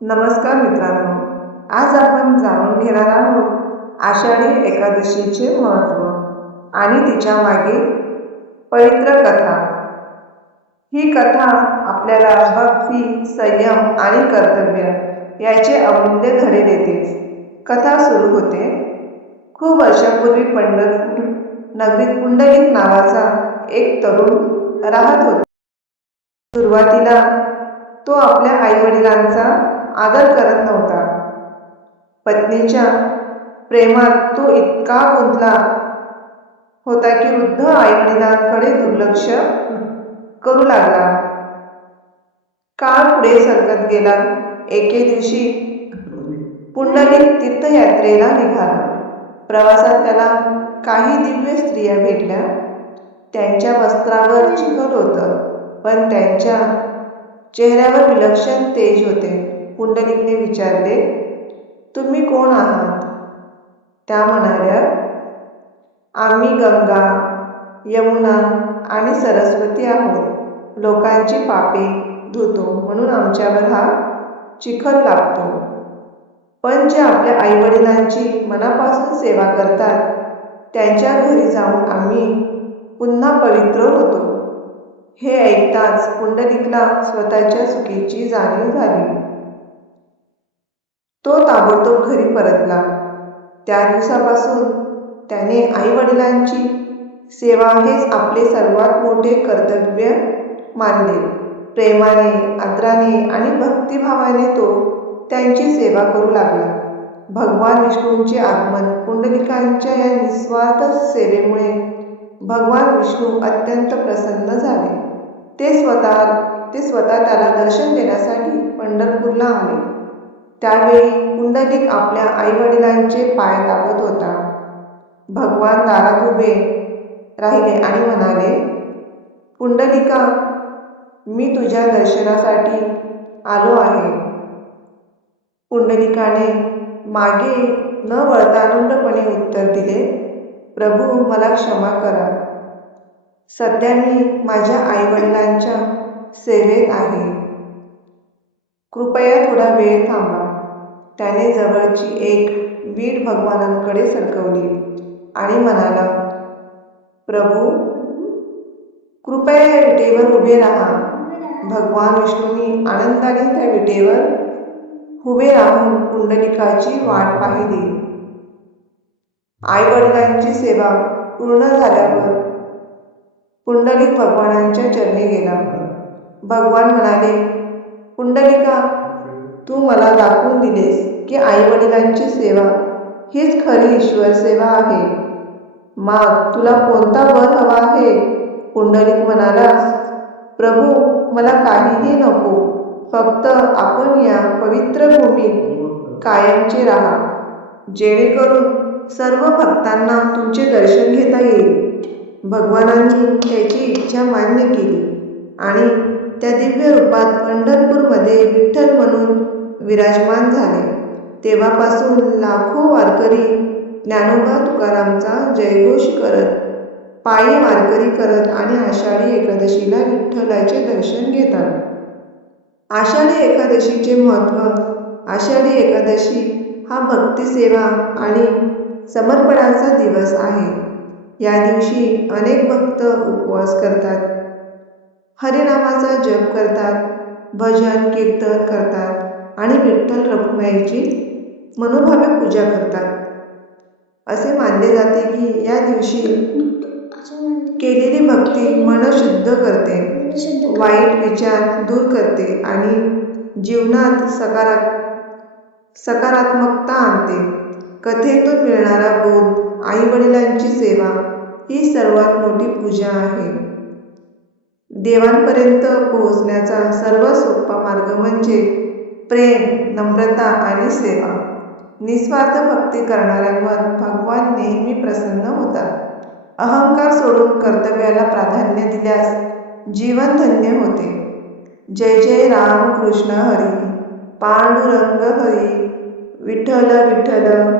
नमस्कार मित्रांनो, आज आपण जाणून घेणार आहोत आषाढी एकादशीचे महत्त्व आणि तिच्या मागे पवित्र कथा. ही कथा आपल्याला भक्ती, संयम आणि कर्तव्य याचे अमूल्य धडे देते. कथा सुरू होते. खूप वर्षांपूर्वी पंढरपूर नगरीत पुंडलिक नावाचा एक तरुण राहत होता. सुरुवातीला तो आपल्या आईवडिलांचा आदर करत नव्हता. पत्नीच्या प्रेमात तो इतका गुंतला होता की वृद्ध आईवडिलांकडे दुर्लक्ष करू लागला. काळ पुढे सरकत गेला. एके दिवशी पुंडलिक तीर्थयात्रेला निघाला. प्रवासात त्याला काही दिव्य स्त्रिया भेटल्या. त्यांच्या वस्त्रावर चिखल होतं, पण त्यांच्या चेहऱ्यावर विलक्षण तेज होते. पुंडलिकने विचारले, तुम्ही कोण आहात? त्या म्हणाल्या, आम्ही गंगा, यमुना आणि सरस्वती आहोत. लोकांची पापे धुतो म्हणून आमच्यावर हा चिखल लागतो. पण जे आपल्या आईवडिलांची मनापासून सेवा करतात त्यांच्या घरी जाऊन आम्ही पुन्हा पवित्र होतो. हे ऐकताच पुंडलिकला स्वतःच्या चुकीची जाणीव झाली. तो ताबडतोब घरी परतला. त्या दिवसापासून त्याने आईवडिलांची सेवा हेच आपले सर्वात मोठे कर्तव्य मानले. प्रेमाने, आदराने आणि भक्तिभावाने तो त्यांची सेवा करू लागला. भगवान विष्णूंचे आगमन. पुंडलिकांच्या या निस्वार्थ सेवेमुळे भगवान विष्णू अत्यंत प्रसन्न झाले. ते स्वतः त्याला दर्शन देण्यासाठी पंढरपूरला आले. त्यावेळी पुंडलिक आपल्या आईवडिलांचे पाय दाबत होता. भगवान दारात उभे राहिले आणि म्हणाले, पुंडलिका, मी तुझ्या दर्शनासाठी आलो आहे. पुंडलिकाने मागे न वळता नम्रपणे उत्तर दिले, प्रभू, मला क्षमा करा. सध्या मी माझ्या आईवडिलांच्या सेवेत आहे. कृपया थोडा वेळ थांबा. त्याने जवळची एक वीट भगवानांकडे सरकवली आणि म्हणाला, प्रभू, कृपया या विटेवर उभे राहा. भगवान विष्णूंनी आनंदाने त्या विटेवर उभे राहून पुंडलिकाची वाट पाहिली. आईवडिलांची सेवा पूर्ण झाल्यावर पुंडलिक भगवानांच्या चरणी गेला. भगवान म्हणाले, पुंडलिका, तू मला दाखवून दिलेस की आईवडिलांची सेवा हीच खरी ईश्वर सेवा आहे. माग, तुला कोणता वर हवा आहे? पुंडलिक म्हणाला, प्रभू, मला काहीही नको. फक्त आपण या पवित्र भूमीत कायमचे राहा, जेणेकरून सर्व भक्तांना तुमचे दर्शन घेता येईल. भगवानांनी त्याची इच्छा मान्य केली आणि त्या दिव्य रूपात पंढरपूरमध्ये विठ्ठल म्हणून विराजमान झाले. तेव्हापासून लाखो वारकरी ज्ञानोबा तुकारामचा जयघोष करत, पायी वारकरी करत आणि आषाढी एकादशीला विठ्ठलाचे दर्शन घेतात. आषाढी एकादशीचे महत्त्व. आषाढी एकादशी हा भक्तिसेवा आणि समर्पणाचा दिवस आहे. या दिवशी अनेक भक्त उपवास करतात, हरिनामाचा जप करतात, भजन कीर्तन करतात आणि विठ्ठल रखुमाईची मनोभावे पूजा करतात. असे मानले जाते की या दिवशी केलेली भक्ती मन शुद्ध करते, वाईट विचार दूर करते आणि जीवनात सकारात्मकता आणते. कथेतून मिळणारा बोध, आईवडिलांची सेवा ही सर्वात मोठी पूजा आहे. देवांपर्यंत पोहोचण्याचा सर्वात सोपा मार्ग म्हणजे प्रेम, नम्रता आणि सेवा. निस्वार्थ भक्ती करणाऱ्यांवर भगवान नेहमी प्रसन्न होतात. अहंकार सोडून कर्तव्याला प्राधान्य दिल्यास जीवन धन्य होते. जय जय राम कृष्ण हरी. पांडुरंग हरी. विठ्ठल विठ्ठल.